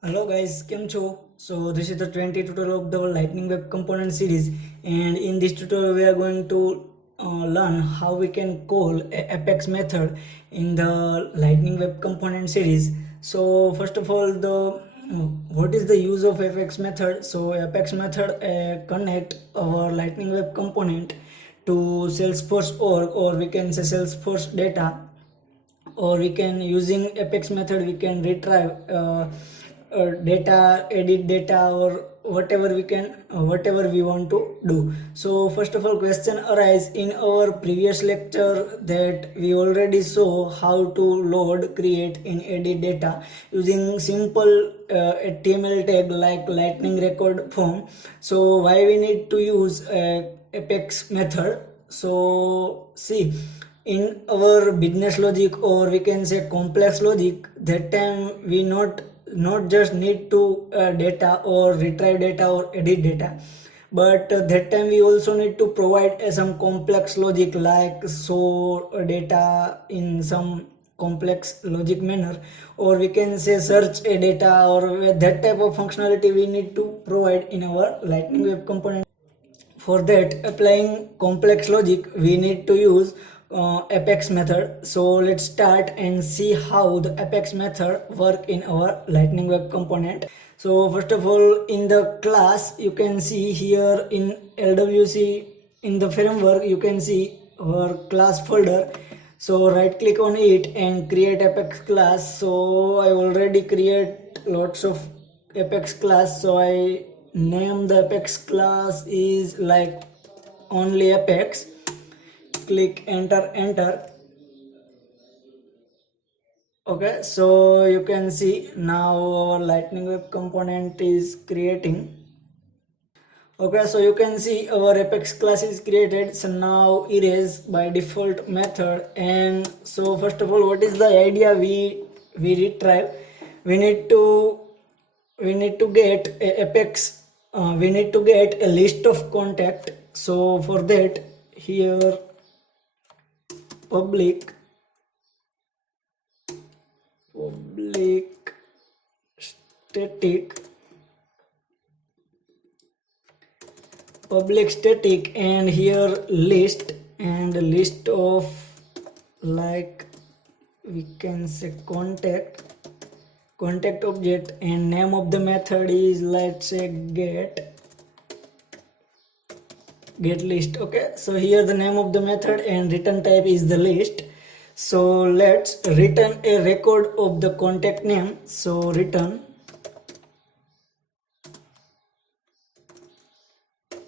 Hello guys, Kim Cho. So this is the 20 tutorial of the Lightning Web Component series, and in this tutorial we are going to learn how we can call a Apex method in the Lightning Web Component series. So first of all, what is the use of Apex method? So Apex method connect our Lightning Web Component to Salesforce org, or we can say Salesforce data, or we can, using apex method, we can retrieve data, edit data, or whatever we want to do. So first of all, question arise in our previous lecture that we already saw how to load, create and edit data using simple html tag like lightning record form. So why we need to use apex method? So see, in our business logic, or we can say complex logic, that time we not just need to data or retrieve data or edit data, but that time we also need to provide some complex logic like store data in some complex logic manner, or we can say search a data, or that type of functionality we need to provide in our lightning web component. For that, applying complex logic, we need to use apex method. So let's start and see how the apex method work in our lightning web component. So first of all, in the class, you can see here in LWC, in the framework, you can see our class folder. So right click on it and create apex class. So I already create lots of apex class, so I name the apex class is like only apex. Click enter. Okay, so you can see now our lightning web component is creating. Okay, so you can see our apex class is created. So now erase by default method. And so first of all, what is the idea we retrieve? We need to get a apex, we need to get a list of contact. So for that, here public static and here list, and list of, like, we can say contact object, and name of the method is, let's say, get list. Okay, so here the name of the method and return type is the list. So let's return a record of the contact name. So return,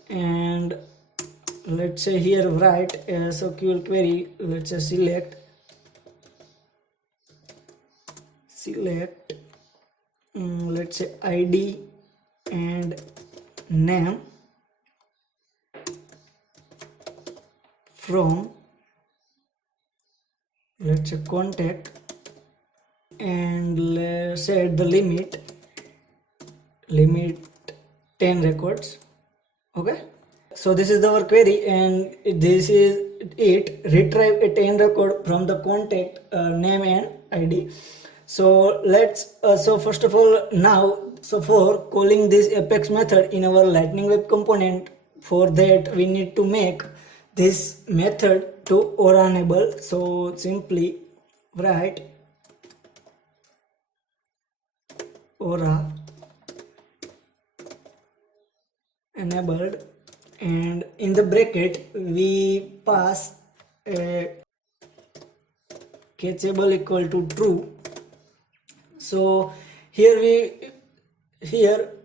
and let's say here write a SQL query. Let's say select let's say ID and name from, let's say, contact, and let's set the limit 10 records. Okay, so this is our query, and this is it. Retrieve a 10 record from the contact name and ID. So let's so first of all, now, so for calling this apex method in our lightning web component, for that we need to make this method to aura enable. So simply write aura enabled, and in the bracket we pass a catchable equal to true. So here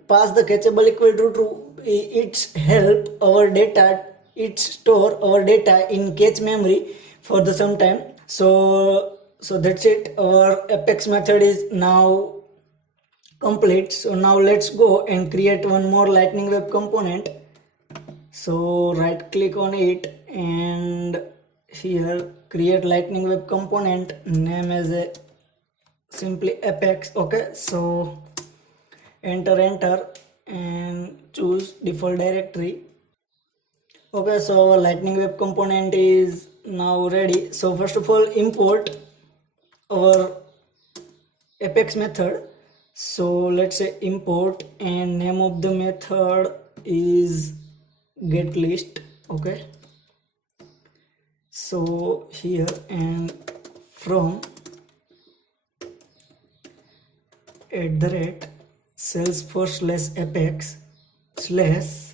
pass the catchable equal to true. It's help our data, it store our data in cache memory for the some time. So that's it. Our apex method is now complete. So now let's go and create one more lightning web component. So right click on it, and here create lightning web component, name as a simply apex. Okay, so enter and choose default directory. Okay, so our lightning web component is now ready. So first of all, import our apex method. So let's say import, and name of the method is get list. Okay, so here, and from @salesforce/apex slash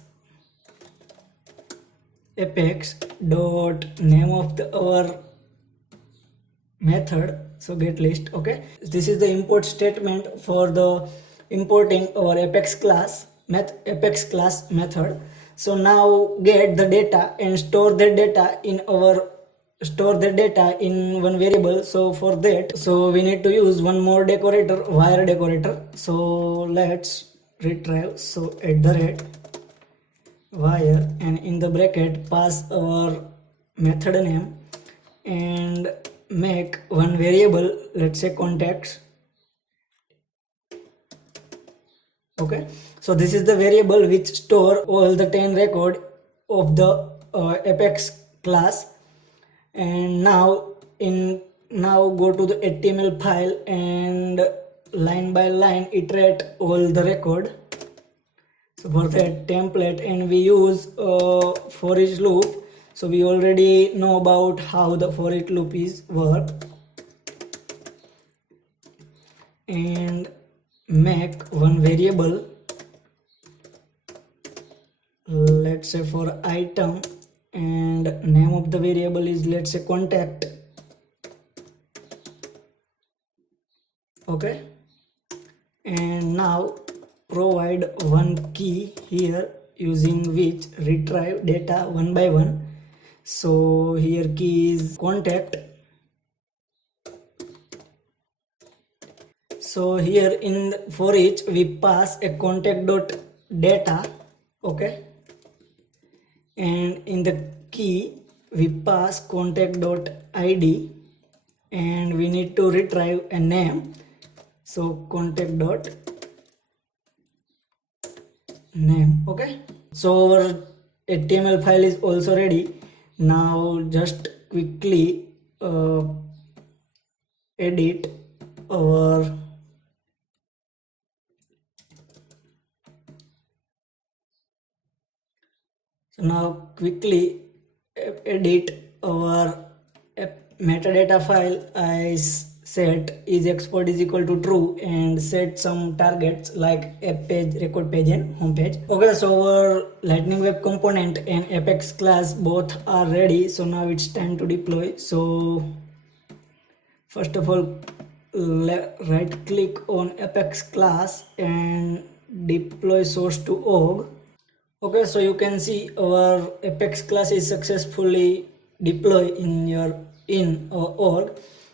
apex dot name of the our method, so get list. Okay, this is the import statement for the importing our apex class method. So now get the data and store the data in one variable. So for that, so we need to use one more decorator, wire decorator. So let's retrieve. So @wire, and in the bracket pass our method name and make one variable, let's say contacts. Okay, so this is the variable which store all the 10 record of the apex class. And now go to the HTML file and line by line iterate all the record. So for that template, and we use for each loop. So we already know about how the for each loop is work, and make one variable, let's say for item, and name of the variable is, let's say, contact. Okay, and now provide one key here using which retrieve data one by one. So here key is contact. So here in for each we pass a contact dot data. Okay, and in the key we pass contact dot id, and we need to retrieve a name. So contact dot name. Okay, so our HTML file is also ready. Now just quickly edit our metadata file. I set is export is equal to true, and set some targets like app page, record page, and home page. Okay, so our lightning web component and apex class both are ready. So now it's time to deploy. So first of all, right click on apex class and deploy source to org. Okay, so you can see our apex class is successfully deployed in our org.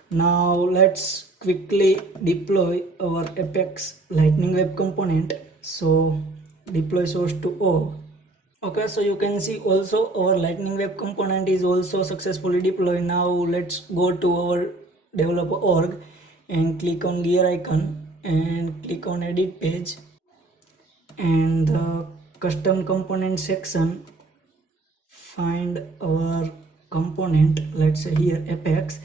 Now let's quickly deploy our apex lightning web component. So deploy source to org. Okay, so you can see also our lightning web component is also successfully deployed. Now let's go to our developer org and click on gear icon and click on edit page, and the custom component section, find our component, let's say here apex,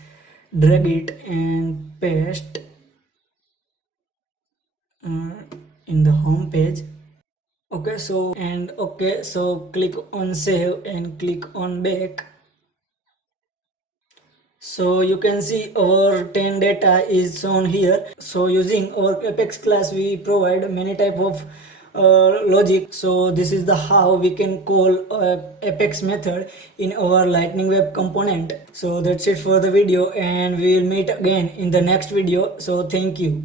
drag it and paste in the home page. Okay, so click on save and click on back. So you can see our 10 data is shown here. So using our apex class we provide many type of logic. So this is the how we can call apex method in our lightning web component. So that's it for the video, and we will meet again in the next video. So thank you.